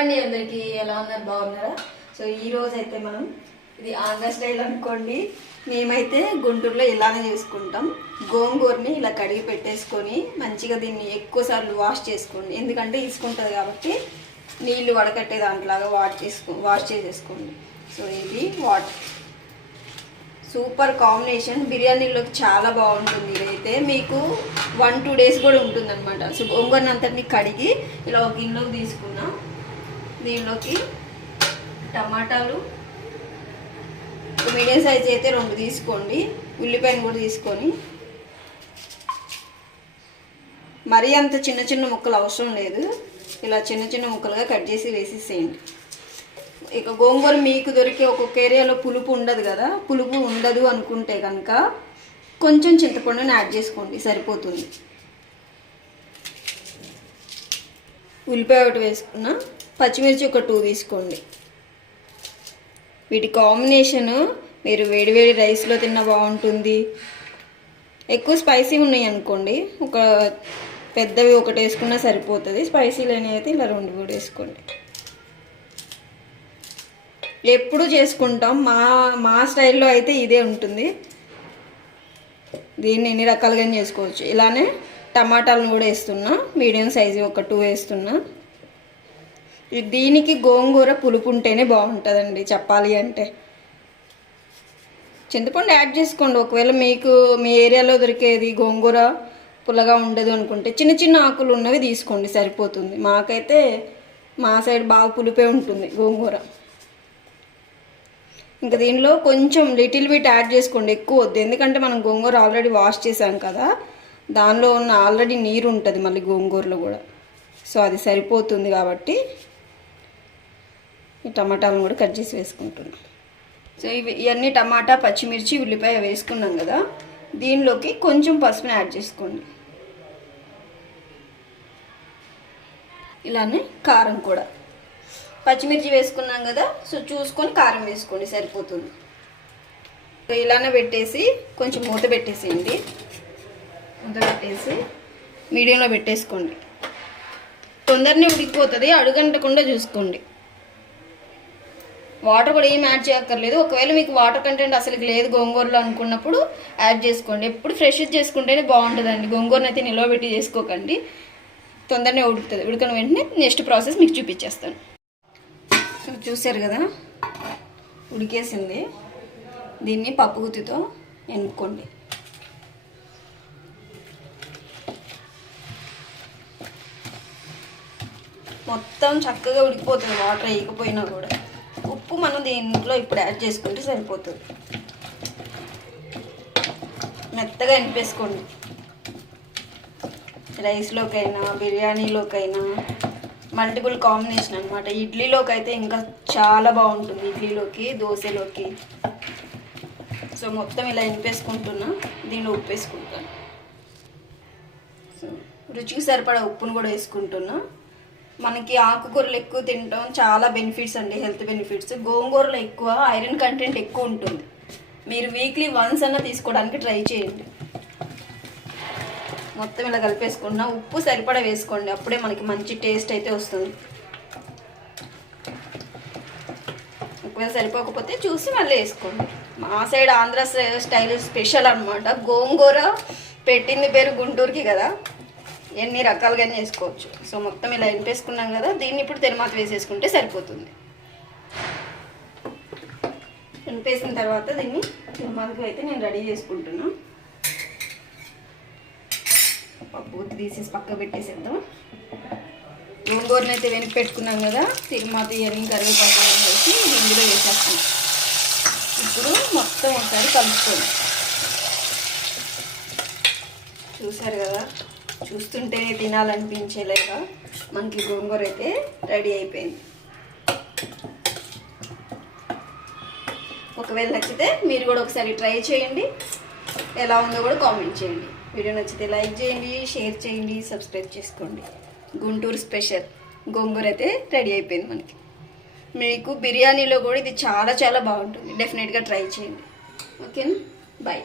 అండి అందరికి ఎలా ఉన్నారు బాగున్నారా? సో ఈ రోజు అయితే మనం ఇది ఆంధ్ర స్టైల్ అనుకోండి, మేమైతే గుంటూరులో ఇలానే చేసుకుంటాం. గోంగూరని ఇలా కడిగి పెట్టేసుకొని మంచిగా దీన్ని ఎక్కువసార్లు వాష్ చేసుకోండి, ఎందుకంటే ఇసుకుంటుంది కాబట్టి నీళ్ళు వడకట్టే దాంట్లాగా వాష్ చేసేసుకోండి. సో ఇది వాటర్ సూపర్ కాంబినేషన్, బిర్యానీలోకి చాలా బాగుంటుంది. ఇదైతే మీకు 1-2 డేస్ కూడా ఉంటుంది అనమాట. సో గోంగూరని అంతటిని కడిగి ఇలా ఒక గిన్నెలోకి తీసుకున్నాం. దీనిలోకి టమాటాలు మీడియం సైజ్ అయితే 2 తీసుకోండి, ఉల్లిపాయను కూడా తీసుకొని మరీ అంత చిన్న చిన్న ముక్కలు అవసరం లేదు, ఇలా చిన్న చిన్న ముక్కలుగా కట్ చేసి వేసేసేయండి. ఇక గోంగూర మీకు దొరికే ఒక్కొక్క ఏరియాలో పులుపు ఉండదు కదా, పులుపు ఉండదు అనుకుంటే కనుక కొంచెం చింతపండుని యాడ్ చేసుకోండి, సరిపోతుంది. ఉల్లిపాయ ఒకటి వేసుకున్న, పచ్చిమిర్చి ఒక 2 తీసుకోండి. వీటి కాంబినేషను మీరు వేడివేడి రైస్లో తిన్న బాగుంటుంది. ఎక్కువ స్పైసీ ఉన్నాయి అనుకోండి, ఒక పెద్దవి ఒకటి వేసుకున్నా సరిపోతుంది. స్పైసీ లేని అయితే ఇలా 2 కూడా వేసుకోండి. ఎప్పుడు చేసుకుంటాం, మా స్టైల్లో అయితే ఇదే ఉంటుంది. దీన్ని ఎన్ని రకాలుగా చేసుకోవచ్చు. ఇలానే టమాటాలను కూడా వేస్తున్నా, మీడియం సైజు ఒక 2 వేస్తున్నా. దీనికి గోంగూర పులుపు ఉంటేనే బాగుంటుందండి చెప్పాలి అంటే. చింతపండు యాడ్ చేసుకోండి, ఒకవేళ మీకు మీ ఏరియాలో దొరికేది గోంగూర పుల్లగా ఉండదు అనుకుంటే చిన్న చిన్న ఆకులు ఉన్నవి తీసుకోండి, సరిపోతుంది. మాకైతే మా సైడ్ బాగా పులిపే ఉంటుంది గోంగూర. ఇంకా దీనిలో కొంచెం లిటిల్ బిట్ యాడ్ చేసుకోండి, ఎక్కువ వద్దు, ఎందుకంటే మనం గోంగూర ఆల్రెడీ వాష్ చేసాం కదా, దానిలో ఉన్న ఆల్రెడీ నీరు ఉంటుంది మళ్ళీ గోంగూరలో కూడా. సో అది సరిపోతుంది కాబట్టి ఈ టమాటాలను కూడా కట్ చేసి వేసుకుంటున్నాం. సో ఇవన్నీ టమాటా, పచ్చిమిర్చి, ఉల్లిపాయ వేసుకున్నాం కదా, దీనిలోకి కొంచెం పసుపుని యాడ్ చేసుకోండి. ఇలానే కారం కూడా, పచ్చిమిర్చి వేసుకున్నాం కదా, సో చూసుకొని కారం వేసుకోండి, సరిపోతుంది. ఇలానే పెట్టేసి కొంచెం మూత పెట్టేసేయండి. మూత పెట్టేసి మీడియంలో పెట్టేసుకోండి. తొందరనే ఉడికిపోతుంది, అడుగంటకుండా చూసుకోండి. వాటర్ కూడా ఏం యాడ్ చేయక్కర్లేదు. ఒకవేళ మీకు వాటర్ కంటెంట్ అసలు లేదు గోంగూరలో అనుకున్నప్పుడు యాడ్ చేసుకోండి. ఎప్పుడు ఫ్రెష్ చేసుకుంటేనే బాగుంటుందండి, గోంగూరని అయితే నిలవబెట్టి చేసుకోకండి, తొందరనే ఉడుకుతుంది. ఉడికిన వెంటనే నెక్స్ట్ ప్రాసెస్ మీకు చూపించేస్తాను. చూసారు కదా, ఉడికేసింది. దీన్ని పప్పు గుత్తితో ఎనుక్కోండి. మొత్తం చక్కగా ఉడికిపోతుంది, వాటర్ వేయకపోయినా కూడా. ఉప్పు మనం దీంట్లో ఇప్పుడు యాడ్ చేసుకుంటే సరిపోతుంది. మెత్తగా ఎనిపేసుకోండి. రైస్లోకైనా బిర్యానీలోకైనా మల్టిపుల్ కాంబినేషన్ అనమాట. ఇడ్లీలోకి అయితే ఇంకా చాలా బాగుంటుంది, ఇడ్లీలోకి దోశలోకి. సో మొత్తం ఇలా ఎనిపేసుకుంటున్నా, దీనిలో ఉప్పు వేసుకుంటాను. సో రుచికి సరిపడా ఉప్పును కూడా వేసుకుంటున్నా. మనకి ఆకుకూరలు ఎక్కువ తింటాం, చాలా బెనిఫిట్స్ అండి, హెల్త్ బెనిఫిట్స్. గోంగూరలో ఎక్కువ ఐరన్ కంటెంట్ ఎక్కువ ఉంటుంది. మీరు వీక్లీ వన్స్ అన్న తీసుకోవడానికి ట్రై చేయండి. మొత్తం ఇలా కలిపేసుకున్నా, ఉప్పు సరిపడా వేసుకోండి, అప్పుడే మనకి మంచి టేస్ట్ అయితే వస్తుంది. ఒకవేళ సరిపోకపోతే చూసి మళ్ళీ వేసుకోండి. మా సైడ్ ఆంధ్ర స్టైల్ స్పెషల్ అనమాట. గోంగూర పెట్టింది పేరు గుంటూరుకి కదా, ఎన్ని రకాలుగా చేసుకోవచ్చు. సో మొత్తం ఇలా ఎనిపేసుకున్నాం కదా, దీన్ని ఇప్పుడు తిరుమాత వేసేసుకుంటే సరిపోతుంది. ఎనిపేసిన తర్వాత దీన్ని తిరుమాతకు అయితే నేను రెడీ చేసుకుంటున్నా. పప్పు తీసేసి పక్క పెట్టేసేద్దాం. గోంగూరని అయితే వెనక్కి పెట్టుకున్నాం కదా, తిరుమాత ఇవన్నీ కరివేపాకు వేసి ఇందులో వేసేస్తాం. ఇప్పుడు మొత్తం ఒకసారి కలుపుకోండి. చూసారు కదా, చూస్తుంటే తినాలనిపించేలాగా మనకి గోంగూర అయితే రెడీ అయిపోయింది. ఒకవేళ నచ్చితే మీరు కూడా ఒకసారి ట్రై చేయండి, ఎలా ఉందో కూడా కామెంట్ చేయండి. వీడియో నచ్చితే లైక్ చేయండి, షేర్ చేయండి, సబ్స్క్రైబ్ చేసుకోండి. గుంటూరు స్పెషల్ గోంగూర అయితే రెడీ అయిపోయింది మనకి. మీకు బిర్యానీలో కూడా ఇది చాలా చాలా బాగుంటుంది, డెఫినెట్గా ట్రై చేయండి. ఓకేనా, బాయ్.